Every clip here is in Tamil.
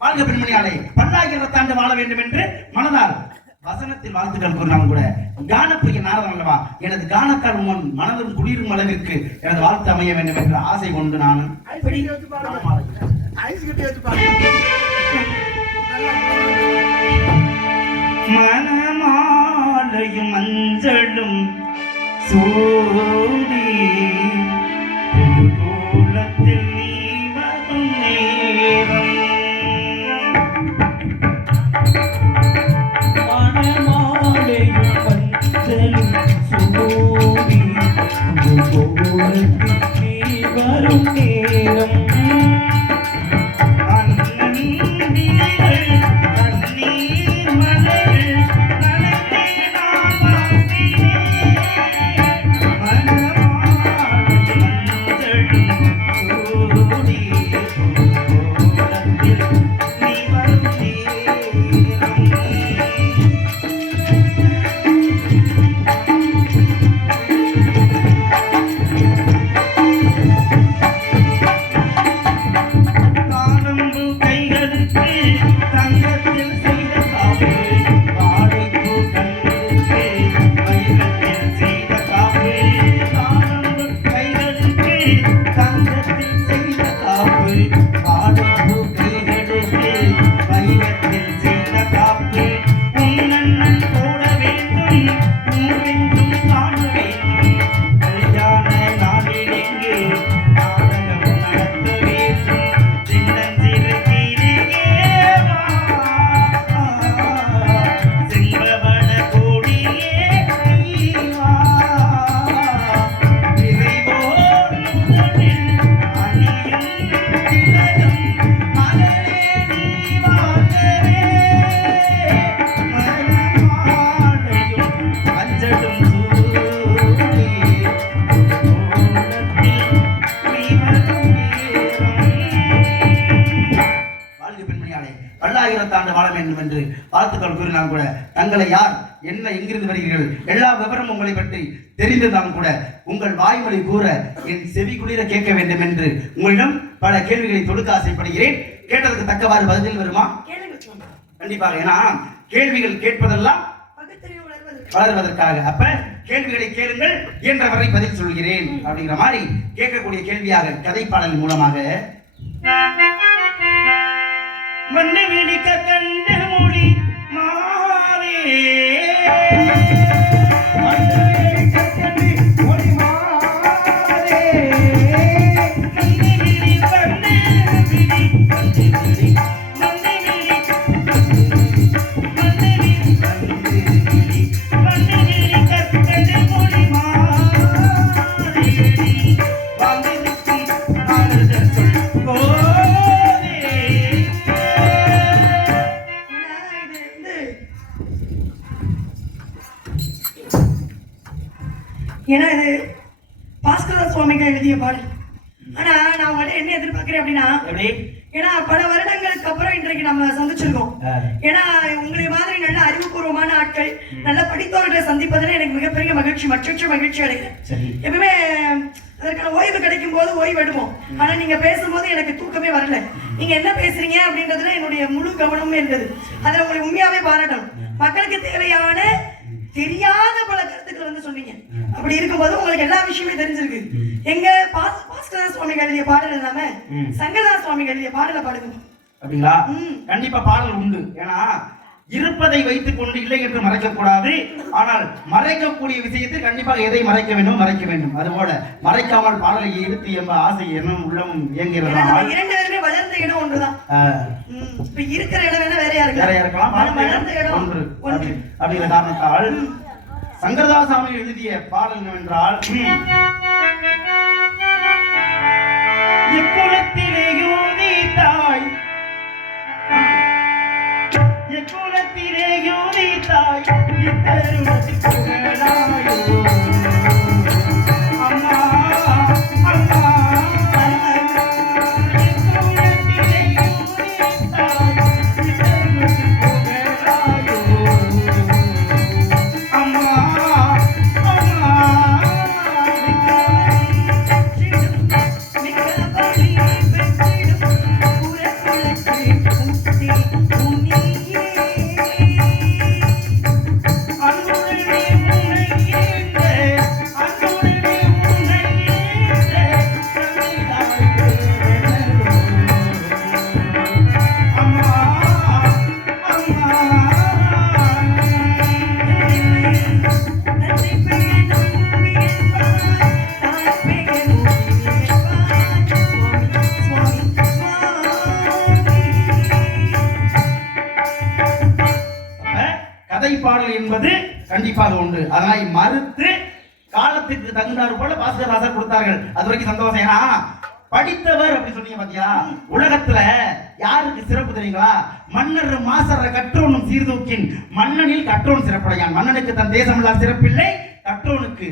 வாழ்க பெண்மணியாளே பல்லாயிரத்தாண்டு வாழ வேண்டும் என்று மனதால் வசனத்தில் வாழ்த்துக்கள் கூறினாலும் கூட கானப்பிரிய நாரதன் அல்லவா எனது கானத்தால் உன் மனதும் குளிரும் அளவிற்கு எனது வாழ்த்து அமைய வேண்டும் என்ற ஆசை கொண்டு நான் ஐஸ் கட்டி வச்சு கோலத்தில் நீ வரும் தங்களை யார் என்ன எங்கிருந்து வருகிறீர்கள் எல்லா விவரமும் உங்களை பற்றி தெரிந்திருந்தாலும் கூட உங்கள் வாய்மொழி கூற என் செவி குளிர கேட்க வேண்டும் என்று உங்களிடம் பல கேள்விகளை தொடுக்க ஆசைப்படுகிறேன். கேட்டதற்கு தக்கவாறு பதில் வருமா? கண்டிப்பாக ஏன்னா கேள்விகள் கேட்பதெல்லாம் வளர்வதற்காக. அப்ப கேள்விகளை கேளுங்கள் என்ற வரை பதில் சொல்கிறேன் அப்படிங்கிற மாதிரி கேட்கக்கூடிய கேள்வியாக கதை பாடல் மூலமாக. மண்ணை விழிக்க கண்ட மொழி ஏன்னா இது பாஸ்கர சுவாமிகள் எழுதிய பாடல். ஆனா நான் உங்கள்ட்ட என்ன எதிர்பார்க்கிறேன் அப்படின்னா ஏன்னா பல வருடங்களுக்கு அப்புறம் இன்றைக்கு நம்ம சந்திச்சிருக்கோம். ஏன்னா உங்களை மாதிரி நல்ல அறிவுபூர்வமான ஆட்கள் நல்ல படித்தவர்களை சந்திப்பதில் எனக்கு மிகப்பெரிய மகிழ்ச்சி மற்றற்ற மகிழ்ச்சி அடைகிறேன். எப்பவுமே அதற்கான ஓய்வு கிடைக்கும் போது ஓய்வு எடுப்போம். ஆனா நீங்க பேசும்போது எனக்கு தூக்கமே வரல. நீங்க என்ன பேசுறீங்க அப்படின்றதுல என்னுடைய முழு கவனமும் இருந்தது. அதுல உங்களை உண்மையாவே பாராட்டணும். மக்களுக்கு தேவையான தெரியாத பல கருத்துக்கள் வந்து சொன்னீங்க. அப்படி இருக்கும்போது உங்களுக்கு எல்லா விஷயமே தெரிஞ்சிருக்கு. எங்க பாஸ் பாஸ்கர சுவாமி எழுதிய பாடல் இல்லாம ம். சங்கரதாஸ் சுவாமி எழுதிய பாடலை பாடுங்க. அப்படிங்களா. கண்டிப்பா பாடல் உண்டு. ஏன்னா இருப்பதை வைத்துக் கொண்டு இல்லை என்று மறைக்க கூடாது ஆனால் மறைக்கக்கூடிய விஷயத்தை கண்டிப்பாக எதை மறைக்க வேண்டும்? மறைக்க வேண்டும். அதுபோல மறைக்காமல் பாடலை எடுத்து எம்ப ஆசை எண்ணம் உள்ளமும் நம்ம இரண்டு பேருமே வளர்ந்த இடம் ஒன்றுதான். இப்ப இருக்கிற இடம் வேற வாழ்க்கை வளர்ந்த இடம் ஒன்று. ஒன்று. அப்படி- அப்படிங்கிற காரணத்தால் சங்கரதாசாமி எழுதிய பாடல் என்னவென்றால் எக்குலத்திலே யோனி தாய் எக்குலத்திலே யோனி தாய் இத்தருணத்தில் புகழாயோ கண்டிப்பாக உண்டு. அதனால் மறுத்து காலத்திற்கு தகுந்தாறு போல பாஸ்கரராசர் கொடுத்தார்கள். அது வரைக்கும் சந்தோஷம். ஏன்னா படித்தவர் அப்படி சொன்னீங்க பாத்தியா? உலகத்துல யாருக்கு சிறப்பு தெரியுங்களா? மன்னர் மாசர கற்றோனும் சீர்தூக்கின் மன்னனில் கற்றோன் சிறப்புடையான். மன்னனுக்கு தன் தேசமெல்லாம் சிறப்பில்லை கற்றோனுக்கு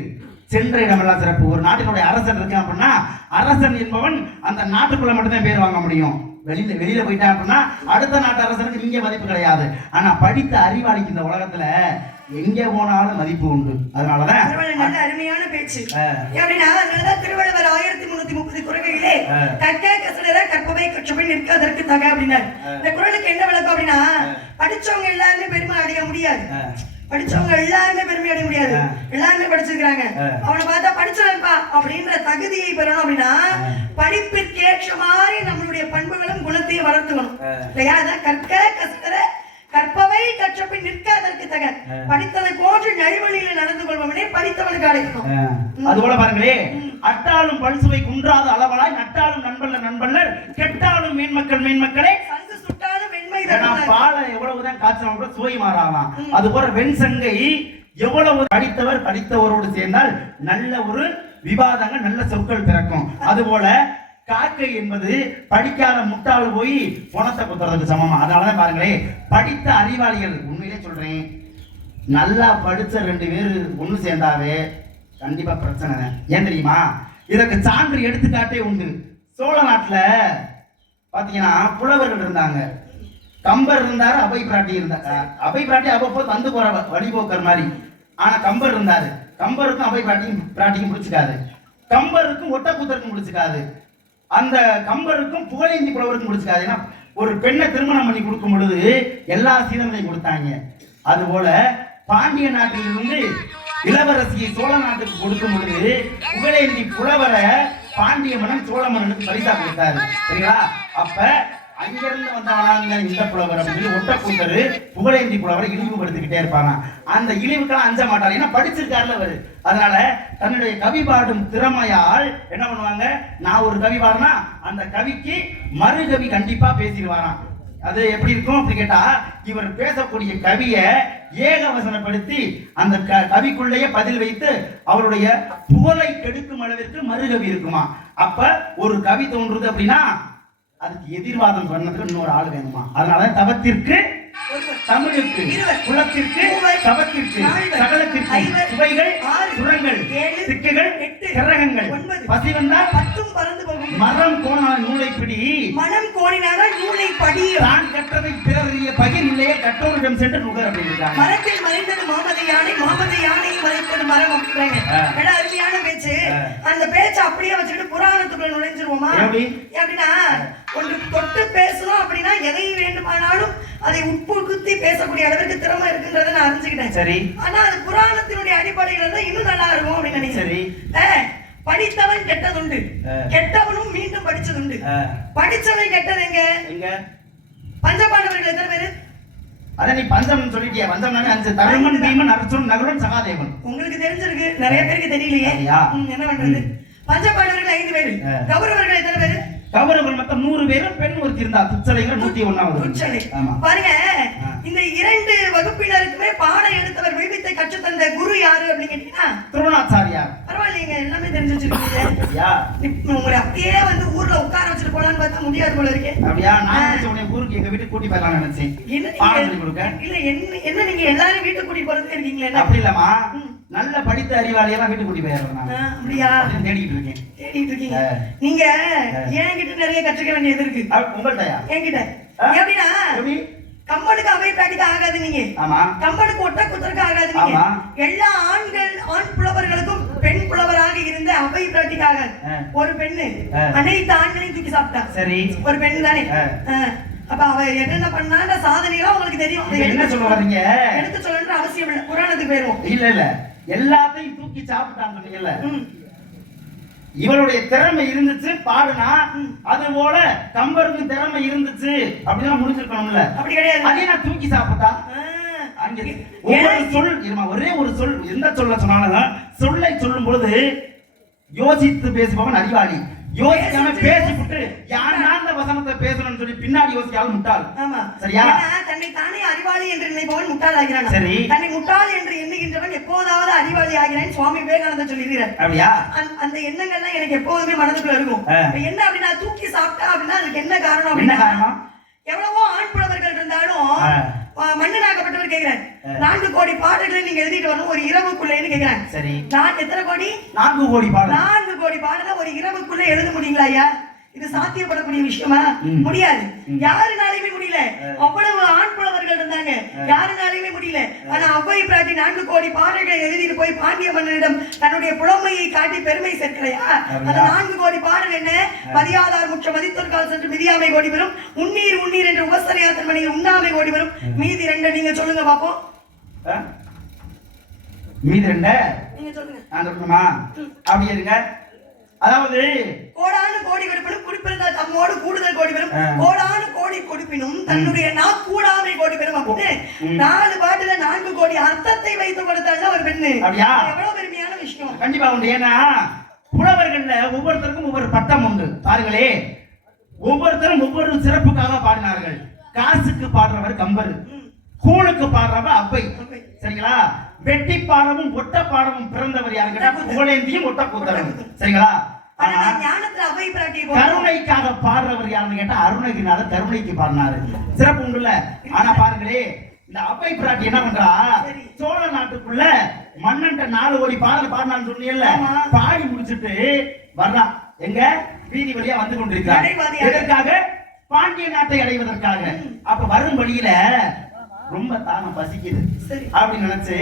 சென்ற இடமெல்லாம் சிறப்பு. ஒரு நாட்டினுடைய அரசன் இருக்கான் அப்படின்னா அரசன் என்பவன் அந்த நாட்டுக்குள்ள மட்டும்தான் பேர் வாங்க முடியும். வெளியில வெளியில போயிட்டான் அப்படின்னா அடுத்த நாட்டு அரசனுக்கு இங்கே மதிப்பு கிடையாது. ஆனா படித்த அறிவாளிக்கு இந்த உலகத்துல எங்க போனாலும் மதிப்பு உண்டு அதனாலதான் அருமையான பேச்சு. அப்படின்னா அதனாலதான் திருவள்ளுவர் ஆயிரத்தி முன்னூத்தி முப்பது ஆ. கற்க கசடர கற்பவை கற்றவை நிற்க அதற்கு தக அப்படின்னாரு இந்த குரலுக்கு என்ன விளக்கம் அப்படின்னா படிச்சவங்க எல்லாருமே பெருமை அடைய முடியாது. படிச்சவங்க எல்லாருமே பெருமை அடைய முடியாது. எல்லாருமே படிச்சிருக்காங்க. அவனை பார்த்தா படிச்சவன்பா அப்படின்ற தகுதியை பெறணும் அப்படின்னா படிப்பிற்கு ஏற்ற மாதிரி நம்மளுடைய பண்புகளும் குணத்தையும் வளர்த்துக்கணும். இல்லையா அதான் கற்க கசடர கற்பவை கற்றபின் நிற்க அதற்கு தக. படித்ததை போன்று நல்வழியில நடந்து கொள்பவனே படித்தவனுக்கு அழைக்கணும் அது போல பாருங்களே அட்டாலும் பல்சுவை குன்றாத அளவலாய் நட்டாலும் நண்பல்ல நண்பல்லர் கெட்டாலும் மேன்மக்கள் மேன்மக்களே. பாலை எவ்வளவுதான் காய்ச்சலாம் கூட சுவை மாறாலாம் அது போல வெண்சங்கை எவ்வளவு படித்தவர் படித்தவரோடு சேர்ந்தால் நல்ல ஒரு விவாதங்கள் நல்ல சொற்கள் பிறக்கும். அது போல காக்கை என்பது படிக்காத முட்டாள் போய் பணத்தை குத்துறதுக்கு சமமா? அதனாலதான் பாருங்களேன் படித்த அறிவாளிகள் உண்மையிலே சொல்றேன் நல்லா படித்த ரெண்டு பேர் ஒன்று சேர்ந்தாவே கண்டிப்பா பிரச்சனை ஏன் தெரியுமா? இதற்கு சான்று எடுத்துக்காட்டே உண்டு. சோழ நாட்டில் பார்த்தீங்கன்னா புலவர்கள் இருந்தாங்க. கம்பர் இருந்தார் அபை பிராட்டி இருந்தார் அபை பிராட்டி அவ்வப்போது வந்து போற வழிபோக்கர் மாதிரி. ஆனா கம்பர் இருந்தாரு. கம்பருக்கும் அபை பிராட்டியும் பிராட்டியும் பிடிச்சிக்காது. கம்பருக்கும் ஒட்டக்கூத்தருக்கும் பிடிச்சிக்காது. அந்த கம்பருக்கும் புகழேந்தி புலவருக்கும் பிடிச்சிக்காது ஏன்னா ஒரு பெண்ணை திருமணம் பண்ணி கொடுக்கும் பொழுது எல்லா சீதனையும் கொடுத்தாங்க. அதுபோல பாண்டிய நாட்டிலிருந்து இளவரசியை சோழ நாட்டுக்கு கொடுக்கும் பொழுது புகழேந்தி புலவரை பாண்டிய மன்னன் சோழ மன்னனுக்கு பரிசா கொடுத்தாரு. சரிங்களா? அப்ப அங்கிருந்து வந்தவனாங்க இந்த புலவர் அப்படின்னு சொல்லி ஒட்டக்கூத்தரு புகழேந்தி புலவரை இழிவுபடுத்திக்கிட்டே இருப்பாங்க அந்த இழிவுக்கெல்லாம் அஞ்ச மாட்டார் ஏன்னா படிச்சிருக்காருல அவரு. அதனால தன்னுடைய கவி பாடும் திறமையால் என்ன பண்ணுவாங்க? நான் ஒரு கவி பாடுனா அந்த கவிக்கு மறுகவி கண்டிப்பா பேசிடுவாராம் அது எப்படி இருக்கும் அப்படி கேட்டா இவர் பேசக்கூடிய கவியை ஏகவசனப்படுத்தி அந்த க- கவிக்குள்ளேயே பதில் வைத்து அவருடைய புகழை கெடுக்கும் அளவிற்கு மறுகவி இருக்குமா? அப்ப ஒரு கவி தோன்றுது அப்படின்னா அதுக்கு எதிர்வாதம் பண்ணதுக்கு இன்னொரு ஆள் வேணுமா அதனால தவத்திற்கு தமிழுக்கு. குலத்திற்கு. தவத்திற்கு. சகலத்திற்கு. சுவைகள். சுரங்கள். திக்குகள் எட்டு. கிரகங்கள். பசி வந்தால் பத்தும் பறந்து போகும் மரம் கோணால் நூலை பிடி மனம் கோணினாலும் நூலை படியும் தான் கற்றதை பிறரிய பகிர் இல்லையே கற்றோரிடம் சென்று நுகர் அப்படின்னு மரத்தில் மறைந்தது மாமத யானை மாமத யானை மறைத்தது மரம். ஏன்னா அருமையான பேச்சு. அந்த பேச்சை அப்படியே வச்சுக்கிட்டு புராணத்துக்குள்ள நுழைஞ்சிருவோமா எப்படி? ஒன்று தொட்டு பேசணும் அப்படின்னா எதை வேண்டுமானாலும் அதை உட்புகுத்தி பேசக்கூடிய அளவுக்கு திறமை இருக்குன்றதை நான் அறிஞ்சுக்கிட்டேன். சரி. ஆனா அது புராணத்தினுடைய அடிப்படையில இருந்தா இன்னும் நல்லா இருக்கும் அப்படின்னு நினைக்கிறேன். படித்தவன் கெட்டதுண்டு. கெட்டவனும் மீண்டும் படிச்சதுண்டு. படிச்சவன் கெட்டது எங்க? எங்க? பஞ்சபாண்டவர்கள் எத்தனை பேரு? அத நீ பஞ்சம் சொல்லிட்டியா? பஞ்சம் அஞ்சு. தருமன் பீமன் அர்ஜுன் நகுலன் சகாதேவன். உங்களுக்கு தெரிஞ்சிருக்கு. நிறைய பேருக்கு தெரியலையே. என்ன பண்றது? பஞ்சபாண்டவர்கள் ஐந்து பேரு. கௌரவர்கள் எத்தனை பேரு? கௌரவர்கள் மொத்தம் நூறு பேரும் பெண் ஒருத்தி இருந்தா துச்சலைகள் நூத்தி ஒன்னாவது உச்சலை ஆமா. பாருங்க. இந்த இரண்டு வகுப்பினருக்குமே பாடம் எடுத்தவர் விழுவித்தை கற்றுத் தந்த குரு யாரு அப்படின்னு கேட்டீங்கன்னா துரோணாச்சாரியார் பரவாயில்லைங்க எல்லாமே தெரிஞ்சு வச்சிருக்கீங்க. உங்களை அப்படியே வந்து ஊர்ல உட்கார வச்சுட்டு போலான்னு பார்த்தா முடியாது போல இருக்கே. அப்படியா? நான் உடனே ஊருக்கு எங்க வீட்டுக்கு கூட்டி போயிடலாம் நினைச்சேன். என்ன பாடம் கொடுக்க இல்ல என்ன என்ன நீங்க எல்லாரும் வீட்டுக்கு கூட்டி போறதுக்கு இருக்கீங்களே? அப்படி இல்லம்மா. ம். நல்ல படித்த அறிவாளியெல்லாம் வீட்டுக்கு கூட்டி போயிடுறேன் அப்படியா? தேடிட்டு இருக்கேன். தேடிட்டு இருக்கீங்க. நீங்க. என்கிட்ட நிறைய கற்றுக்க வேண்டியது இருக்கு. அப்ப உங்கள்ட்டயா என்கிட்ட? எப்படின்னா எப்படி? கம்பனுக்கு அவை பிராட்டிக்கு ஆகாது நீங்க. கம்பனுக்கு ஒட்ட குத்தருக்கு ஆகாது நீங்க. எல்லா ஆண்கள் ஆண் புலவர்களுக்கும் பெண் புலவராக இருந்த அவை பிராட்டிக்கு ஆகாது. ஒரு பெண்ணு. அனைத்து ஆண்களையும் தூக்கி சாப்பிட்டா. சரி. ஒரு பெண் தானே. அப்ப அவ என்னென்ன பண்ணான்ற சாதனையெல்லாம் உங்களுக்கு தெரியும். என்ன சொல்ல எடுத்து சொல்லணுன்ற அவசியம் இல்லை. புராணத்துக்கு போயிருவோம். இல்ல இல்ல. எல்லாத்தையும் தூக்கி சாப்பிட்டான்னு சொன்னீங்கல்ல. இவளுடைய திறமை இருந்துச்சு பாடுனா அது போல கம்பருக்கு திறமை இருந்துச்சு. அப்படின்னா முடிஞ்சிருக்கணும்ல. அப்படி கிடையாது. அதே நான் தூக்கி சாப்பிட்டா ஒவ்வொரு சொல் ஒரே ஒரு சொல் எந்த சொல்ல சொன்னாலும் சொல்லை சொல்லும் பொழுது யோசித்து பேசுபவன் அறிவாளி. யோசிக்காம பேசிவிட்டு யார் நான் இந்த வசனத்தை பேசணும்னு சொல்லி பின்னாடி யோசிக்காம முட்டாள். ஆமா. சரியா? தன்னை தானே அறிவாளி என்று நினைப்பவன் முட்டாள் ஆகிறான் சரி. தன்னை முட்டாள் என்று எண்ணுகின்றவன் எப்போதாவது அறிவாளி ஆகிறான் சுவாமி விவேகானந்தர் சொல்லியிருக்கிறார். அப்படியா? அந்த- எண்ணங்கள்லாம் எனக்கு எப்போதுமே மனதுக்குள்ள இருக்கும். என்ன அப்படின்னா தூக்கி சாப்பிட்டா அப்படின்னா அதுக்கு என்ன காரணம் அப்படின்னா காரணம்? எவ்வளவோ ஆண் புலவர்கள் இருந்தாலும் மன்னனாகப்பட்டவர் கேக்குறாரு. ஆ. நான்கு கோடி பாடல்களை நீங்க எழுதிட்டு வரணும் ஒரு இரவுக்குள்ளேன்னு கேக்குறாங்க சரி. நான் எத்தனை கோடி? நான்கு கோடி பாடல் நான்கு கோடி பாடலை ஒரு இரவுக்குள்ள எழுத முடியுங்களா ஐயா? இது சாத்தியப்படக்கூடிய விஷயமா. முடியாது. யாருனாலையுமே முடியல. அவ்வளவு ஆண் புலவர்கள் இருந்தாங்க. யாருனாலையுமே முடியல. ஆனா அவ்வை பிராட்டி நான்கு கோடி பாடல்களை எழுதிட்டு போய் பாண்டிய மன்னனிடம் தன்னுடைய புலமையை காட்டி பெருமை சேர்க்கலையா? அந்த? நான்கு கோடி பாடல் என்ன? மதியாதார் முற்ற மதித்தொற்கால் சென்று மிதியாமை கோடி வரும். உன்னீர் உன்னீர் என்று உபசரியாத்தன் மணியில் உண்ணாமை கோடி வரும். மீதி ரெண்டு நீங்க சொல்லுங்க பாப்போம்? மீதி ரெண்ட? நீங்க சொல்லுங்க. நான் சொல்லணுமா? அப்படி இருங்க. அதாவது கோடானு கோடானு கோடி கொடுப்பினும் தன்னுடைய நா கூடாமை கோடி பெறும் அப்படின்னு. நாலு பாட்டுல நான்கு கோடி அர்த்தத்தை வைத்து கொடுத்தாள் ஒரு பெண்ணு. எவ்வளவு பெருமையான விஷயம். கண்டிப்பா உண்டு. ஏன்னா புலவர்கள்ல ஒவ்வொருத்தருக்கும் ஒவ்வொரு பட்டம் உண்டு. பாருங்களே. ஒவ்வொருத்தரும் ஒவ்வொரு சிறப்புக்காக பாடினார்கள். காசுக்கு பாடுறவர் கம்பர். ம். கூழுக்கு பாடுறவர் அவ்வை. சரிங்களா? வெட்டி பாடமும் ஒட்ட பாடமும் பிறந்தவர் யாரு கேட்டா புகழேந்தியும் ஒட்ட கூத்தரும் சரிங்களா? அவை கருணைக்காக பாடுறவர் யாருன்னு கேட்டா அருணகிரிநாதர் கருணைக்கு பாடினாரு. சிறப்பு உண்டுல ஆனா பாருங்களே இந்த அவ்வை பிராட்டி என்ன பண்றா. சோழ நாட்டுக்குள்ள மன்னன்ட்ட நாலு கோடி பாடல் பாடினான்னு சொன்னீங்கல்ல. பாடி முடிச்சிட்டு வர்றா. எங்க? வீதி வழியா வந்து கொண்டிருக்கிறார். எதற்காக? பாண்டிய நாட்டை அடைவதற்காக. அப்ப வரும் வழியில ரொம்ப தானம் பசிக்குது. சரி. அப்படின்னு நினைச்சு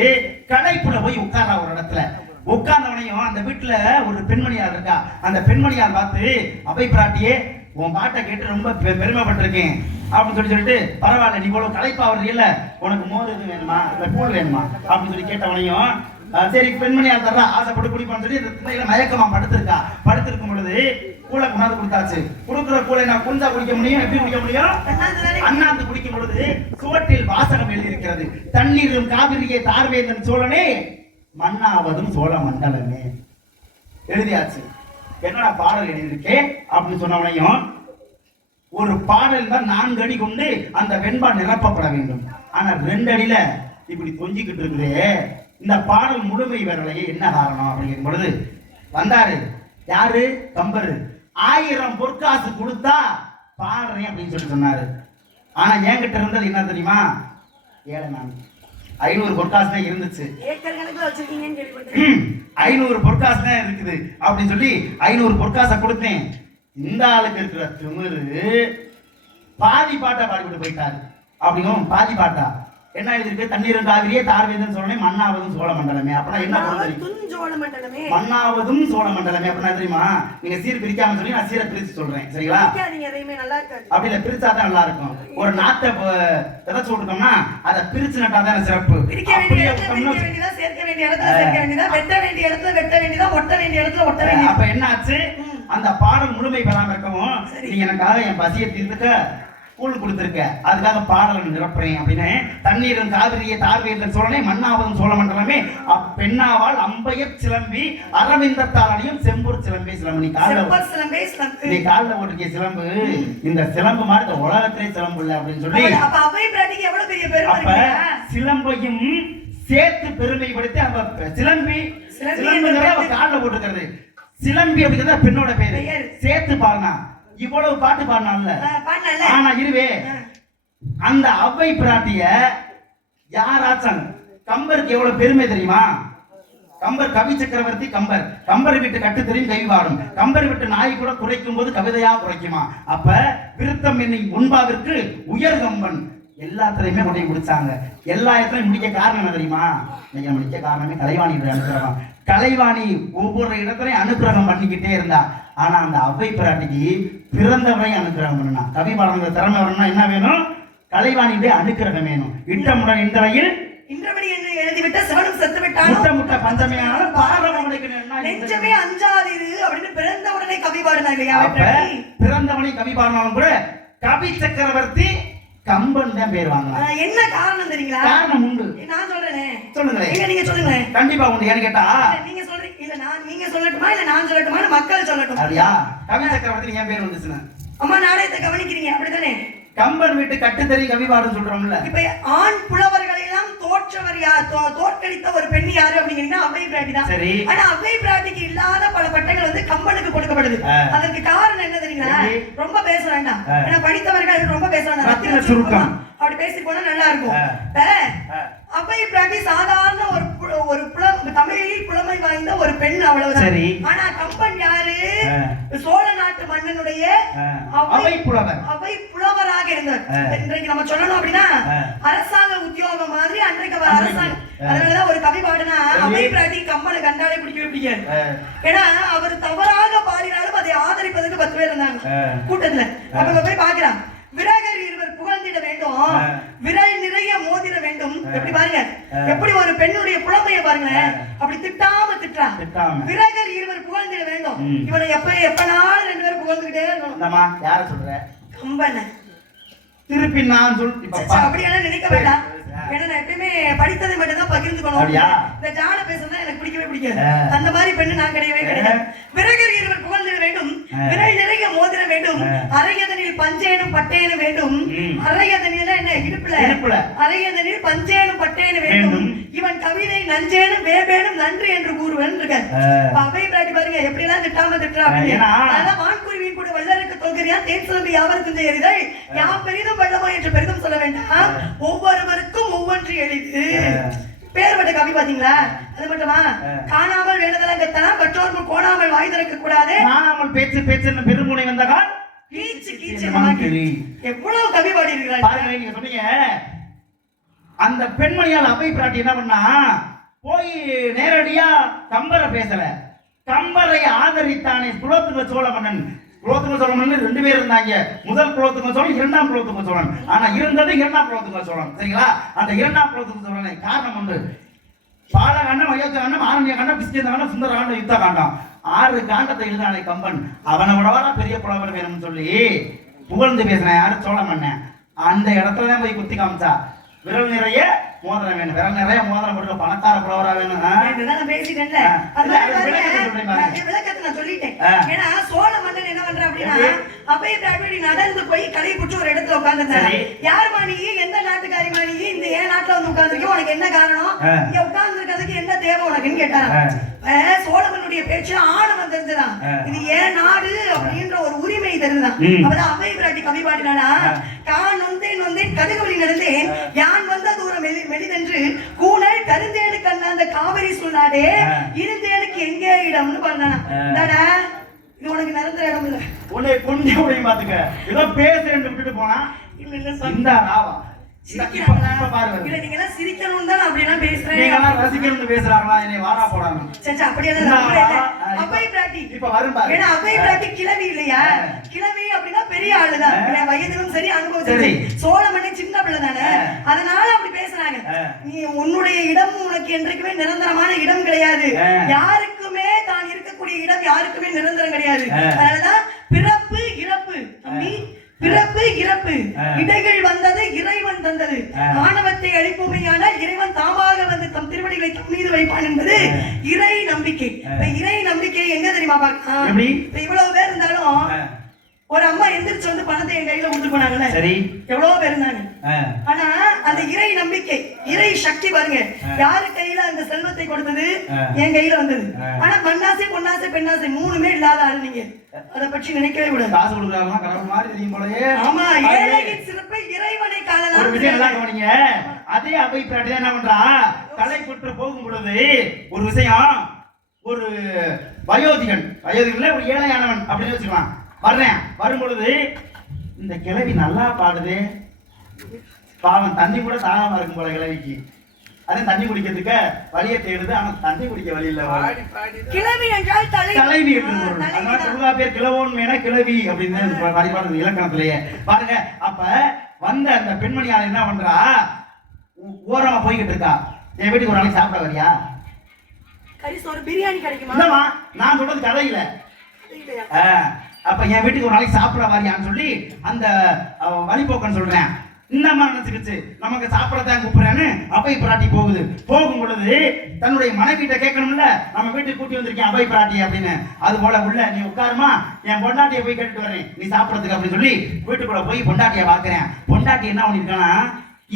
கடைப்புல போய் உட்கார்றா ஒரு இடத்துல. உட்கார்ந்தவனையும் அந்த வீட்டுல ஒரு பெண்மணியார் இருக்கா? அந்த பெண்மணியார் பார்த்து அவை பிராட்டியே உன் பாட்டை கேட்டு ரொம்ப பெ- பெருமைப்பட்டிருக்கேன். அப்படின்னு சொல்லி சொல்லிட்டு பரவாயில்ல நீ இவ்வளவு களைப்பா இல்ல உனக்கு மோர் எதுவும் வேணுமா? இல்ல கூழ் வேணுமா? அப்படின்னு சொல்லி கேட்டவனையும் சரி பெண்மணியார் தர்றா ஆசைப்பட்டு குடிப்பான்னு சொல்லி இந்த மயக்கமாக மயக்கமா படுத்திருக்கா? படுத்திருக்கும் பொழுது கூழை கொண்டாந்து கொடுத்தாச்சு. கொடுக்குற கூழை நான் குஞ்சா குடிக்க முடியும் எப்படி குடிக்க முடியும்? அண்ணாந்து அண்ணாந்து குடிக்கும் பொழுது சுவற்றில் வாசகம் எழுதியிருக்கிறது. தண்ணீரும் காவிரியே தார்வேந்தன் சோழனே மண்ணாவதும் சோழ மண்டலமே. எழுதியாச்சு. என்னடா பாடல் எழுதியிருக்கேன் அப்படின்னு சொன்னவனையும் ஒரு பாடல் தான் நான்கு அடி கொண்டு அந்த வெண்பா நிரப்பப்பட வேண்டும். ஆனா ரெண்டு அடியில இப்படி கொஞ்சிக்கிட்டு இருக்குதே. இந்த பாடல் முழுமை வரலையே என்ன காரணம் அப்படிங்கும் பொழுது வந்தாரு. யாரு? கம்பரு. ஆயிரம் பொற்காசு கொடுத்தா பாடுறேன் அப்படின்னு சொல்லி சொன்னாரு. ஆனா என்கிட்ட இருந்தது என்ன தெரியுமா? ஏழை நான் ஐநூறு பொற்காசு தான் இருந்துச்சு ஐநூறு பொற்காசு தான் இருக்குது அப்படின்னு சொல்லி ஐநூறு பொற்காசை கொடுத்தேன். இந்த ஆளுக்கு இருக்கிற திமிரு பாதி பாட்டா பாடிவிட்டு போயிட்டாரு. அப்படிங்கும் பாதி பாட்டா? என்ன எழுதிருக்கு தண்ணீரும் காவிரியே தார்வேதன் சோழனே மண்ணாவதும் சோழ மண்டலமே. அப்படின்னா என்ன துஞ்சோழ மண்டலமே. மண்ணாவதும் சோழ மண்டலமே. அப்படின்னா தெரியுமா? நீங்க சீர் பிரிக்காம சொல்லி நான் சீரை பிரிச்சு சொல்றேன். சரிங்களா? அப்படி இல்ல பிரிச்சா தான் நல்லா இருக்கும். ஒரு நாட்டை விதைச்சு விட்டுட்டோம்னா அதை பிரிச்சு நட்டா தானே சிறப்பு. பிரிக்க வேண்டிய இடத்துல சேர்க்க வேண்டிய இடத்துல சேர்க்க வேண்டியதா வெட்ட வேண்டிய இடத்துல வெட்ட வேண்டியதா ஒட்ட வேண்டிய இடத்துல ஒட்ட வேண்டியதா. அப்ப என்ன ஆச்சு. அந்த பாடல் முழுமை பெறாம இருக்கவும் சரி. நீ எனக்காக என் பசியை தீர்த்துக்க. கூழ் கொடுத்திருக்க. அதுக்காக பாடல் நிரப்புறேன் அப்படின்னு தண்ணீரும் காவிரியை தார்வேந்தன் சோழனை மன்னாவதும் சோழ மண்டலமே அப்பெண்ணாவால் அம்பையர் சிலம்பி அரவிந்தத்தாலையும் செம்பூர் சிலம்பி சிலம்பு. நீ காலில் நீ காலில் போட்டிருக்கிய சிலம்பு. இந்த சிலம்பு மாதிரி இந்த உலகத்திலே சிலம்பு இல்லை அப்படின்னு சொல்லி அப்ப? சிலம்பையும் சேர்த்து பெருமைப்படுத்தி அந்த சிலம்பி சிலம்பி சிலம்புங்கிறத அவ என்பது கால்ல போட்டுக்கிறது. சிலம்பி அப்படிங்கிறத பெண்ணோட பேரு. சேர்த்து பாடினா. இவ்வளவு பாட்டு பாடினான்ல. பாடினால ஆனா இருவே. அந்த அவ்வை பிராட்டிய யாராச்சும் கம்பருக்கு எவ்வளவு பெருமை தெரியுமா? கம்பர் கவி சக்கரவர்த்தி கம்பர். கம்பர் விட்டு கட்டு தெரியும் கவி பாடும் கம்பர் விட்டு நாய் கூட குறைக்கும் போது கவிதையா குறைக்குமா? அப்ப விருத்தம் என்னை முன்பாவிற்கு உயர் கம்பன். எல்லாத்துலயுமே கொண்டு முடிச்சாங்க. எல்லா இடத்துலயும் முடிக்க காரணம் என்ன தெரியுமா? நம்ம நிக்க காரணமே கலைவாணியுடைய அனுகிரகம் கலைவாணி ஒவ்வொரு இடத்துலயும் அனுகிரகம் பண்ணிக்கிட்டே இருந்தா. ஆனா அந்த அவ்வை பிராட்டிக்கு பிறந்தவரை அனுகிரகம் பண்ணா கவி பாடுற திறமை வரணும்னா என்ன வேணும்? கலைவாணியுடைய அனுகிரகம் வேணும். இட்டமுடன் இந்த வகையில் இன்றபடி என்று எழுதிவிட்ட சிவனும் செத்து விட்டாலும் முட்டை முட்டை பஞ்சமையானாலும் பாரம் என்ன நெஞ்சமே அஞ்சாதிரு அப்படின்னு பிறந்த உடனே கவி பாடினா இல்லையா? பிறந்தவனை கவி பாடினாலும் கூட கவி சக்கரவர்த்தி கம்பன் தான் பேர் வாங்கலாம் என்ன காரணம் தெரியுங்களா? காரணம் உண்டு. நான் சொல்றேனே. சொல்லுங்களேன். நீங்க சொல்லுங்களேன். கண்டிப்பா உண்டு. ஏன்னு கேட்டா நீங்க சொல்றீங்க. நீங்க சொல்லட்டுமா? இல்ல நான் சொல்லட்டுமா? மக்கள் சொல்லட்டும்? அப்படியா? கவி சக்கரவர்த்தி என் பேர் வந்துச்சுன்னு? அம்மா நாடகத்தை கவனிக்கிறீங்க. அப்படிதானே கம்பன் வீட்டு கட்டுத்தறி கவிபாடுன்னு சொல்றோம்ல. இப்ப ஆண் புலவர்களை எல்லாம் தோற்றவர் யார்? தோற்கடித்த ஒரு பெண் யாரு அப்படிங்கிறீங்கன்னா அவ்வை பிராட்டி தான். சரி. ஆனா அவ்வை பிராட்டிக்கு இல்லாத பல பட்டங்கள் வந்து கம்பனுக்கு கொடுக்கப்படுது. அதற்கு காரணம் என்ன தெரியுங்களா? ரொம்ப பேச வேண்டாம். ஏன்னா படித்தவர்கள் ரொம்ப பேச வேண்டாம் சுருக்கம். அப்படி பேசி போனா நல்லா இருக்கும். அவ்வை பிராட்டி சாதாரண ஒரு ஒரு புலம் பெண் அவ்வளவுதான் சரி. ஆனா கம்பன் யாரு. சோழ நாட்டு மன்னனுடைய ஆ. அவை புலவர். அவை புலவராக இருந்தார். இன்றைக்கு நம்ம சொல்லணும் அப்படின்னா. அரசாங்க உத்தியோகம் மாதிரி அன்றைக்கு அவர். அரசாங்கம். அதனாலதான் ஒரு கவி பாடுனா. அவை பிராட்டி கம்பனை கண்டாலே பிடிக்கவே பிடிக்காது. ஏன்னா அவர் தவறாக பாடினாலும் அதை ஆதரிப்பதற்கு பத்து பேர் இருந்தாங்க. கூட்டத்துல அப்ப போய் பாக்குறான் விராகர் இருவர் புகழ்ந்திட வேண்டும். விரல் நிறைய மோதிர வேண்டும். எப்படி பாருங்க. எப்படி ஒரு பெண்ணுடைய புலமைய பாருங்களேன் ஆ. அப்படி திட்டாம திட்டாம. விராகர் இருவர் புகழ்ந்திட வேண்டும். இவனை எப்ப எப்பனாலும் ரெண்டு பேரும் புகழ்ந்துகிட்டே இருக்கணும் யார சொல்ற கம்பனை திருப்பி நான் சொல். அப்படியெல்லாம் நினைக்க வேண்டாம். ஏன்னா நான் எப்பயுமே படித்ததை மட்டும் தான் பகிர்ந்துக்கணும் அப்படியா? இந்த ஜாட பேசுறதா எனக்கு பிடிக்கவே பிடிக்காது ஆ. அந்த மாதிரி பெண்ணு நான் கிடையவே கிடையாது விறகர் இருவர் புகழ்ந்திட வேண்டும் ஆ. விரல் நிறைய மோதிர வேண்டும் ஆ. அரையதனில் பஞ்சேனும் பட்டேனும் வேண்டும். அரையதனில் என்ன இடுப்புல இடுப்புல. அரையதனில் பஞ்சேனும் பட்டேனும் வேண்டும். இவன் கவிதை நஞ்சேனும் வேபேனும் நன்று என்று கூறுவன் இருக்க. அவை பாருங்க எப்படி எல்லாம் திட்டாம திட்டுறா அப்படின்னு ஏன்னா- அதெல்லாம் வான்குருவியின் கூட வல்லருக்கு தோல்கிறியா தேன் சிலம்பு யாவருக்கும் செய்யறிதை யாம் பெரிதும் வல்லமா என்று பெரிதும் சொல்ல வேண்டாம். ஒவ்வொருவருக்கும் ஒவ்வொன்று எளிது. பேர்பட்ட கவி பாத்தீங்களா? அது மட்டுமா. காணாமல் வேண்டுதலாம் கத்தலாம் மற்றோர் கோணாமல் வாய் திறக்க கூடாது. நாமல் பேச்சு பேச்சு பெருமுனை வந்தகால் கீச்சு கீச்சு. எவ்வளவு கவி பாடி இருக்கிறார் பாருங்க நீங்க சொன்னீங்க. அந்த பெண்மணியால் அவை பிராட்டி என்ன பண்ணா? போய் நேரடியா கம்பரை பேசல. கம்பரை ஆதரித்தானே குலோத்துங்க சோழ மன்னன். குலோத்துங்க சோழன் ரெண்டு பேர் இருந்தாங்க. முதல் குலோத்துங்க சோழன் இரண்டாம் குலோத்துங்க சோழன். ஆனா இருந்தது இரண்டாம் குலோத்துங்க சோழன். சரிங்களா? அந்த இரண்டாம் குலோத்துங்க சோழனை காரணம் ஒன்று. பாலகாண்டம் அயோத்திய காண்டம் ஆரண்ய காண்டம் கிருஷ்ண காண்டம் சுந்தர காண்டம் யுத்த காண்டம் ஆறு காண்டத்தை எழுதானே கம்பன். அவனை விடவாடா பெரிய புலவர் வேணும்னு சொல்லி புகழ்ந்து பேசினேன். யாரு? சோழ மன்னன் அந்த இடத்துல தான் போய் குத்தி காமிச்சா. விரல் நிறைய மோதிரம் வேணும் விரல் நிறைய மோதிரம் போட்டு பணக்கார புலவரா வேணும் பேசிட்டேன்ல. விளக்கத்தை. நான் சொல்லிட்டேன். ஏன்னா, சோழ மன்னன் என்ன பண்றான் அப்படின்னா? அப்பயே அப்படி நடந்து போய் கடையை பிடிச்சு ஒரு இடத்துல உட்கார்ந்திருந்தாரு. சரி. யாரும்மா நீ? எந்த நாட்டுக்காரிம்மா நீ? இந்த ஏன் நாட்டுல வந்து உட்கார்ந்திருக்க? உனக்கு என்ன காரணம்? இங்க உட்கார்ந்திருக்கிறதுக்கு என்ன தேவை உனக்குன்னு. ஆ, சோழமன்னுடைய பேச்சு ஆணவம் தெரிஞ்சுதான். இது ஏன் நாடு அப்படின்ற ஒரு உரிமை தெரிஞ்சுதான். அப்பதான் அவை பிராட்டி கவி பாடினானா. கான் கடுகுவழி நடந்தேன் யான் வந்த தூரம் மெலி மெலிதென்று கூனல் கருந்தேனுக்கு அண்ணாந்த காவிரி சொன்னாடே. இருந்தேனுக்கு எங்கே இடம்னு பண்ணானா இது உனக்கு நிரந்தர இடம் இல்ல. உன்னை கொண்டே உடைய பாத்துக்க ஏதோ பேசுறேன்னு விட்டுட்டு போனா. இல்ல இல்ல சாமி. இந்த நீங்க எல்லாம் தான் அப்படி எல்லாம் பேசுறேன் ரசிக்கணும்னு பேசுறாங்களா என்னை வாடா சச்சா. ஆ, இப்ப- அவை பிராட்டி இப்ப வரும் பாரு. ஏன்னா பிராட்டி கிழவி இல்லையா. கிழவி அப்படின்னா பெரிய ஆளுதான். இல்ல, வயதிலும் சரி அனுபவத்திலும் சரி. சோழ மன்னன் சின்ன பிள்ளை தானே ஆ. அதனால அப்படி பேசுறாங்க. நீ உன்னுடைய இடம் உனக்கு என்றைக்குமே நிரந்தரமான இடம் கிடையாது. யாருக்குமே தான் இருக்கக்கூடிய இடம் யாருக்குமே நிரந்தரம் கிடையாது. அதனாலதான் பிறப்பு இறப்பு தம்பி பிறப்பு இறப்பு. இடைகள் வந்தது இறைவன் தந்தது. மாணவத்தை அளிப்போமையானால் இறைவன் தாமாக வந்து தம் திருவடிகளை தம் மீது வைப்பான் என்பது. இறை நம்பிக்கை இப்ப இறை நம்பிக்கை எங்க தெரியுமா? இப்ப இவ்வளவு பேர் இருந்தாலும் ஒரு அம்மா எந்திரிச்சு வந்து பணத்தை என் கையில கொடுத்து போனாங்கல்ல. சரி. எவ்வளவு பேர் இருந்தாங்க. ஆனா அந்த இறை நம்பிக்கை இறை சக்தி பாருங்க. யாரு கையில அந்த செல்வத்தை கொடுத்தது. என் கையில வந்தது. ஆனா மண்ணாசை பொன்னாசை பெண்ணாசை மூணுமே இல்லாத ஆள் நீங்க. அதை பற்றி நினைக்கவே கூடாது. காசு கொடுக்குறாங்களா? கடவுள் மாதிரி தெரியும் போலயே. ஆமா. ஏழையின் சிறப்பை இறைவனை ஒரு விஷயம் நல்லா காணலாம் கவனிங்க அதே என்ன பண்றா? கலை குற்று போகும் பொழுது ஒரு விஷயம் ஒரு வயோதிகன் வயோதிகன்ல ஒரு ஏழையானவன் அப்படின்னு வச்சுக்கலாம். வர்றேன். வரும் பொழுது இந்த கிழவி நல்லா பாடுது. பாவம் தண்ணி கூட தாகமா இருக்கும் போல கிழவிக்கு. அதே தண்ணி குடிக்கிறதுக்கு வழியை தேடுது. ஆனா தண்ணி குடிக்க வழி இல்ல கிழவி என்றால் தலை தலைவி. அதனால. திருவிழா பேர் கிழவோன் கிழவி அப்படின்னு வழிபாடு இலக்கணத்திலேயே. பாருங்க அப்ப வந்த அந்த பெண்மணியால என்ன பண்றா? ஓரமா போய்கிட்டு இருக்கா. என் வீட்டுக்கு ஒரு நாளைக்கு சாப்பிட வரியா? கறி சோறு பிரியாணி கிடைக்குமா? நான் சொல்றது கதை இல்ல அப்ப என் வீட்டுக்கு ஒரு நாளைக்கு சாப்பிட வாரியான்னு சொல்லி அந்த வழிபோக்கன்னு சொல்றேன். இந்த மாதிரி நினைச்சுக்கிச்சு நமக்கு சாப்பிடத்தான் கூப்பிடுறேன்னு அபை பிராட்டி போகுது. போகும் பொழுது தன்னுடைய மனைவிட்ட கேட்கணும்ல நம்ம வீட்டுக்கு கூட்டி வந்திருக்கேன் அபை பிராட்டி அப்படின்னு. அது போல உள்ள நீ உட்காருமா என் பொண்டாட்டியை போய் கேட்டுட்டு வரேன் நீ சாப்பிடறதுக்கு அப்படின்னு சொல்லி வீட்டுக்குள்ள போய் பொண்டாட்டியை பாக்குறேன் பொண்டாட்டி என்ன பண்ணிருக்கானா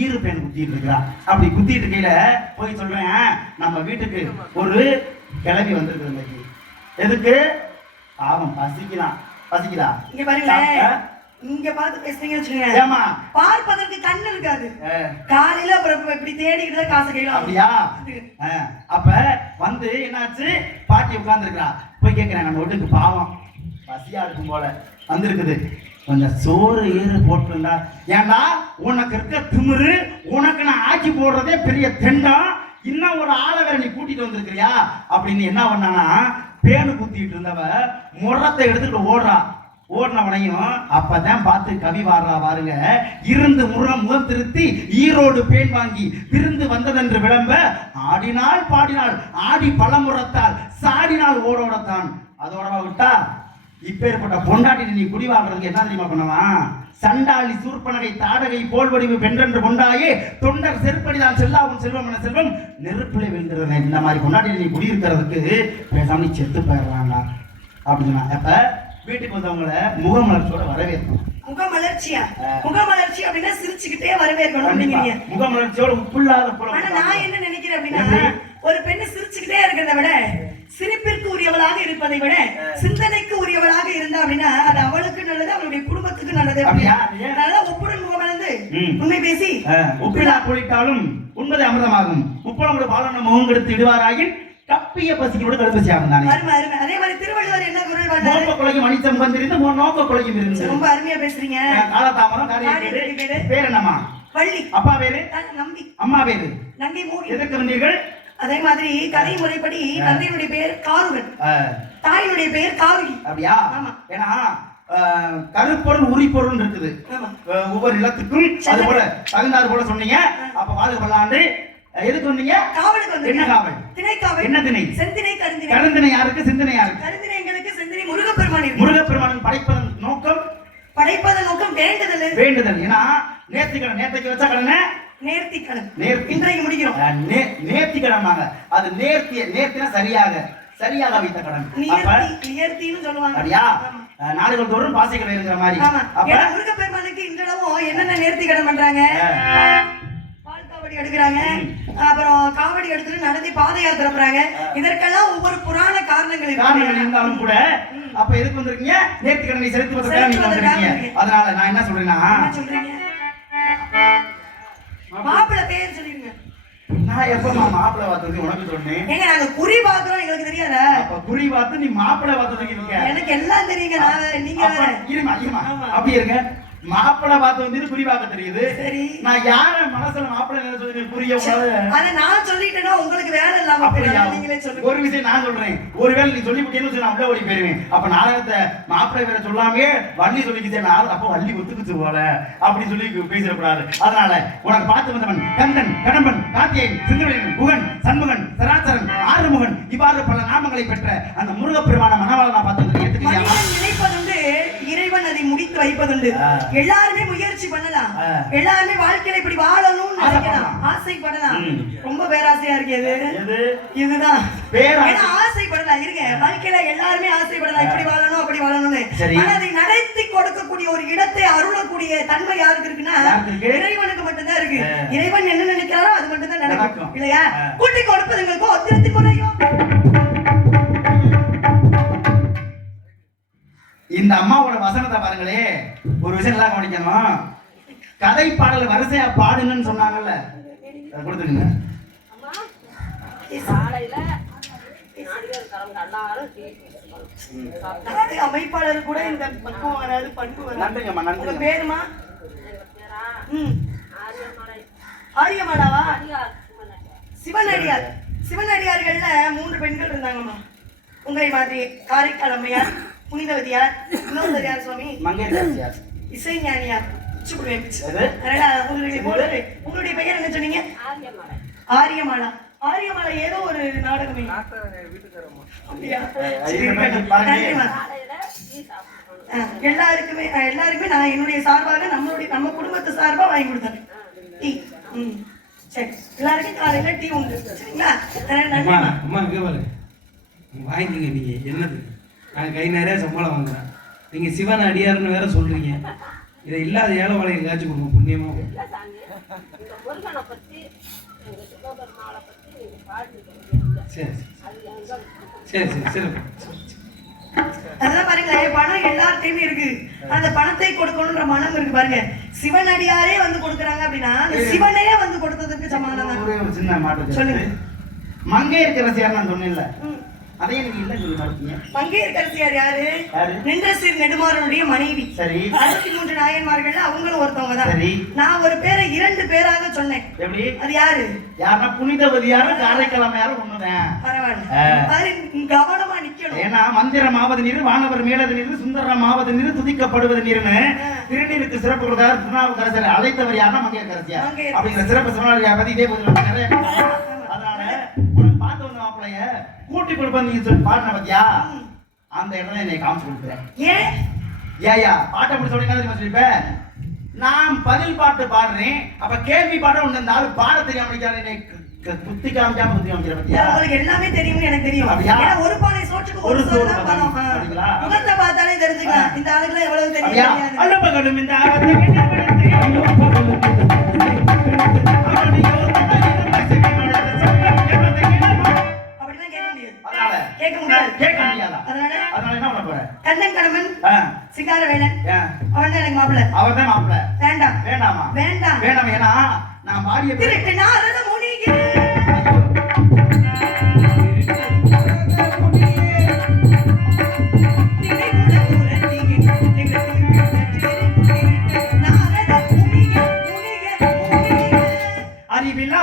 ஈரு பெண் குத்திட்டு இருக்கிறா அப்படி குத்திட்டு இருக்கையில போய் சொல்றேன் நம்ம வீட்டுக்கு ஒரு கிளவி வந்திருக்கு எதுக்கு? பாவம் பசிக்கலாம் பசிக்குதா? இங்க பாருங்களேன்? இங்க பார்த்து பேசுறீங்கன்னு வச்சுக்கோங்க. ஏமா பார்ப்பதற்கு கண் இருக்காது. காலையில அப்புறம் இப்படி தேடிக்கிட்டு காசு கையில. அப்படியா? அப்ப வந்து என்னாச்சு? பாட்டி உட்கார்ந்துருக்கா போய் கேட்கிறேன் நம்ம வீட்டுக்கு பாவம். பசியா இருக்கும் போல வந்திருக்குது. கொஞ்சம் சோறு ஏறு போட்டுருந்தா. ஏன்டா உனக்கு இருக்க திமிரு உனக்கு நான் ஆக்கி போடுறதே பெரிய தெண்டம் இன்னும் ஒரு ஆளை வேற நீ கூட்டிட்டு வந்திருக்கிறியா? அப்படின்னு என்ன பண்ணானா பேனு குத்திட்டு இருந்தவ முரத்தை எடுத்துட்டு ஓடுறான் ஓடினவனையும் அப்பதான் பார்த்து கவி வாடுறா பாருங்க. இருந்து முரம் முகம் திருத்தி ஈரோடு பேன் வாங்கி விருந்து வந்ததென்று விளம்ப ஆடினால் பாடினால் ஆடி பலமுறத்தால் சாடினால் ஓடோடத்தான். அதோடவா விட்டா? இப்பேற்பட்ட பொண்டாட்டி நீ குடி வாழ்றதுக்கு என்ன தெரியுமா பண்ணுவான்? சண்டாளி சூர்பனகை தாடகை போல் வடிவு பென்றென்று கொண்டாயே தொண்டர் செருப்படிதான் செல்லாவும் செல்வம் என செல்வம் நெருப்பிலை விழுந்துருந்த இந்த மாதிரி கொண்டாடி நீ குடியிருக்கிறதுக்கு பேசாம நீ செத்து போயிடலாம்டா அப்படின்னா அப்ப வீட்டுக்கு வந்தவங்கள முகமலர்ச்சியோட வரவேற்கணும். முகமலர்ச்சியா. முகமலர்ச்சி அப்படின்னா சிரிச்சுக்கிட்டே வரவேற்கணும் அப்படிங்கிறீங்க. முகமலர்ச்சியோட உப்புள்ளாத ஆனா புலம் நான் என்ன நினைக்கிறேன் அப்படின்னா? ஒரு பெண்ணு சிரிச்சுக்கிட்டே இருக்கிறத விட சிரிப்பிற்கு உரியவளாக இருப்பதை விட சிந்தனைக்கு உரியவளாக இருந்தா அப்படின்னா அது அவளுக்கு நல்லது அவளுடைய குடும்பத்துக்கு நல்லது அப்படியா? அதனால ஒப்புடன் முகமலர்ந்து. உண்மை பேசி உப்பிலா பொழித்தாலும் உண்பது அமிர்தமாகும். உப்பளங்களோட பாலன முகம் கெடுத்து இடுவாராயின் கப்பிய பசிக்கோடு கடுப்பசியாகும் தானே. அருமை அருமை. அதே மாதிரி திருவள்ளுவர் என்ன குரல் நோக்க பாட்டாரு கொலையும் மணிச்சம் வந்திருந்து நோக்க கொலையும் இருந்து. ரொம்ப அருமையா பேசுறீங்க. காலதாமரம் காரிய காரியத்துக்கு கேடு. கேடு. பேர் என்னம்மா? வள்ளி. அப்பா பேரு? நம்பி. அம்மா பேரு? நங்கை மூடி. எதற்கு வந்தீர்கள்? அதே மாதிரி கதை முறைப்படி தந்தையினுடைய பெயர் காருகன். அஹ், தாயினுடைய பெயர் காருகி. அப்படியா? ஆமா. ஏன்னா கருப்பொருள் உரிப்பொருள் இருக்குது. ஒவ்வொரு இல்லத்துக்கும் அது போல தகுந்தாறு போல சொன்னீங்க. அப்ப வாழ்க எதுக்கு வந்தீங்க காவலுக்கு வந்து என்ன காவல்? என்ன திணை? செந்தினை கருந்தினை. கருந்தினை யாருக்கு? சிந்தனை யாருக்கு? கருந்தினை எங்களுக்கு செந்தினை முருகப்பெருமான் முருகப்பெருமான் படைப்பதன் நோக்கம்? படைப்பதன் நோக்கம் வேண்டுதல். வேண்டுதல். ஏன்னா நேர்த்திக்கடன் நேர்த்திக்கு வச்ச கடனை நேர்த்தி கடன் நேர்த்தி. இன்றைக்கு முடிக்கிறோம். நேர்த்திக்கடனாங்க அது நேர்த்திய நேர்த்தினா சரியாக சரியாக வைத்த கடன். நியர்த்தின்னு சொல்லுவாங்க. அப்படியா? நாடுகள் தோறும் பாசைகள் இருக்கிற மாதிரி. அப்ப இன்றளவும் என்னென்ன நேர்த்தி கடன் பண்றாங்க பால் காவடி எடுக்கிறாங்க. அப்புறம் காவடி எடுத்துட்டு நடந்து பாத யாத்திரை போறாங்க. இதற்கெல்லாம் ஒவ்வொரு புராண காரணங்கள் காரணங்கள் இருக்கு இருந்தாலும் கூட அப்ப எதுக்கு வந்திருக்கீங்க? நேர்த்தி கடனை செலுத்துவதற்காக நீங்க செலுத்துவதற்காக வந்திருக்கீங்க. அதனால நான் என்ன சொல்றேன்னா சொல்றீங்க? மாப்பிள்ளை பேர் சொல்லிருங்க. நான் எப்பமா மாப்பிள்ளை பார்த்தது உனக்கு சொன்னேன்? ஏங்க நாங்க குறி பாக்குறோம் எங்களுக்கு தெரியாதா? அப்ப குறி பார்த்து நீ மாப்பிள்ளை பார்த்ததுக்கு இருக்க. எனக்கு எல்லாம் தெரியுங்க நான் நீங்க. இருமா இருமா. அப்படி இருங்க. மாப்பிள்ளை பார்த்து வந்து குறி பார்க்க தெரியுது. சரி. நான் யார மனசுல மாப்பிள்ளை நினைச்சது புரிய அத நான் சொல்லிட்டேன்னா உங்களுக்கு வேலை இல்லாம அப்படியா. நீங்களே சொல்லுங்க. ஒரு விஷயம் நான் சொல்றேன். ஒருவேளை நீ சொல்லி விட்டேன்னு நான் உள்ள ஓடி போயிருவேன். அப்ப நாடகத்தை மாப்பிள்ளை வேற சொல்லாமே வள்ளி சொல்லிக்கிட்டே நான் அப்ப வள்ளி ஒத்துக்குச்சு போல. அப்படி சொல்லி பேசிடக்கூடாது. அதனால உனக்கு பார்த்து வந்தவன் கந்தன் கடம்பன் காத்தியன் சிந்தவன் குகன் சண்முகன் சராசரன் ஆறுமுகன் இவ்வாறு பல நாமங்களை பெற்ற அந்த முருகப்பெருமான மனவாள நான் பார்த்து ஆ. எல்லாருமே முயற்சி பண்ணலாம். எல்லாருமே வாழ்க்கையில இப்படி வாழணும்னு நினைக்கலாம் ஆசைப்படலாம். ரொம்ப பேராசையா இருக்கு இதுதான். ஏன்னா ஆசைப்படலாம் இருங்க வாழ்க்கையில எல்லாருமே ஆசைப்படலாம் இப்படி வாழணும் அப்படி வாழணும்னு. ஆனா அதை நடத்தி கொடுக்கக்கூடிய ஒரு இடத்தை அருளக்கூடிய தன்மை யாருக்கு இருக்குன்னா? இறைவனுக்கு மட்டும்தான் இருக்கு. இறைவன் என்ன நினைக்கிறாரோ அது மட்டும்தான் நடக்கும். இல்லையா. கூட்டி கொடுப்பதுங்களுக்கோ திருத்தி இந்த அம்மாவோட வசனத்தை பாருங்களே. ஒரு விஷயம் எல்லாம் கவனிக்கணும்? கதை பாடல் வரிசையா பாடுங்கன்னு சொன்னாங்கல்ல. கொடுத்துருங்க அமைப்பாளர் கூட இந்த பக்கம் வராது பண்பு வராது. நன்றிங்கம்மா உங்க நன்றிங்க பேருமா ஆரியமாடாவா. சிவனடியார். சிவனடியார்கள்ல மூன்று பெண்கள் இருந்தாங்கம்மா. உங்களை மாதிரி காரைக்கால் அம்மையார் புனிதவதியார் இன்னொருவதியார் சுவாமி மங்கையர் இசைஞானியார். சுப்பிடுவேன் உங்களுடைய போல- உங்களுடைய பெயர் என்ன சொன்னீங்க? ஆரியமலை. ஆரியமாலா. ஏதோ ஒரு நாடகமே எல்லாருக்குமே எல்லாருக்குமே நான் என்னுடைய சார்பாக நம்மளுடைய நம்ம குடும்பத்து சார்பா வாங்கி கொடுத்தேன். டீ. ம் சரி. எல்லாருக்கும் காலையில டீ உண்டு. சரிங்களா? அஹ், அம்மா நன்றி அம்மா இங்கே பாரு வாங்கிங்க நீங்க. என்னது? நான் கை நிறைய சம்பளம் வாங்குறேன். நீங்க சிவன் அடியாருன்னு வேற சொல்றீங்க. இதை இல்லாத ஏழை வாழை எங்காச்சும் கொடுங்க புண்ணியமா இல்ல சாமி. இந்த முருகனை பத்தி எங்க சிவபெருமாளை பத்தி நீங்க பாடிருக்கீங்க சரி சரி. சரி சரி அதெல்லாம் பாருங்களேன் பணம் எல்லார்ட்டையுமே இருக்கு. அந்த பணத்தை கொடுக்கணும்ன்ற மனம் இருக்கு பாருங்க. சிவனடியாரே வந்து கொடுக்குறாங்க அப்படின்னா சிவனே வந்து கொடுத்ததுக்கு சமானம் சொல்லுங்க. மங்கை இருக்கிற சேர் நான் சொன்னேன்ல. ம். அதையே நீங்க இல்ல சொல்லி யாரு? யாரு? நின்ற சீர் நெடுமாறனுடைய மனைவி. சரி. அறுபத்தி மூன்று நாயன்மார்கள் அவங்களும் ஒருத்தவங்க தான். நான் ஒரு பேரை இரண்டு பேராக சொன்னேன். எப்படி? அது யாரு? யாருன்னா புனிதவதியாரும் காரைக்கிழமையாரும் ஒண்ணுதான் பரவாயில்ல. கவனமா நிக்கணும். ஏன்னா மந்திரமாவது நீர் வானவர் மேலது நீர் சுந்தரமாவது நீர் துதிக்கப்படுவது நீர்னு திருநீருக்கு சிறப்பு கொடுத்தார் திருநாவுக்கரசர். அழைத்தவர் யாருன்னா மங்கையரசியார். அப்படிங்கிற சிறப்பு சிவனாரியா பத்தி இதே போதும். நிறைய அதனால உனக்கு பார்த்து வந்த மாப்பிளைய கூட்டி கொடுப்பேன் நீங்க சொல்லி பாடின பத்தியா? அந்த இடத்துல என்னை காமிச்சு கொடுக்குறேன் ஏன் ஏயா பாட்டை முடிச்ச உடனே என்ன தெரியுமா சொல்லிப்ப நான் பதில் பாட்டு பாடுறேன் அப்ப கேள்வி பாட உன்ன இந்த ஆளு பாட தெரியாம என்னை குத்தி காமிக்காம குத்தி காமிக்கிற பத்தியா? உங்களுக்கு எல்லாமே தெரியும்னு எனக்கு தெரியும். அப்படியா? ஒரு பானை சோற்றுக்கு ஒரு சோறு தான் பணம்? முகத்தை பார்த்தாலே தெரிஞ்சுக்கலாம். இந்த ஆளுக்குலாம் எவ்வளவு தெரியும். அழுப்பகலும் இந்த ஆபத்தை கேட்க முடியாது கேட்க முடியாதா. அதனால அதனால என்ன பண்ண போற? கண்ணன் சிங்காரவேலன் ஏன்? அவன் தான் எனக்கு மாப்பிள்ள. அவன் தான் மாப்பிள்ள. வேண்டாம். வேண்டாமா? வேண்டாம். வேண்டாம் ஏன்னா நான் பாடிய திருட்டு நாரத முனிகிறேன். அறிவிலா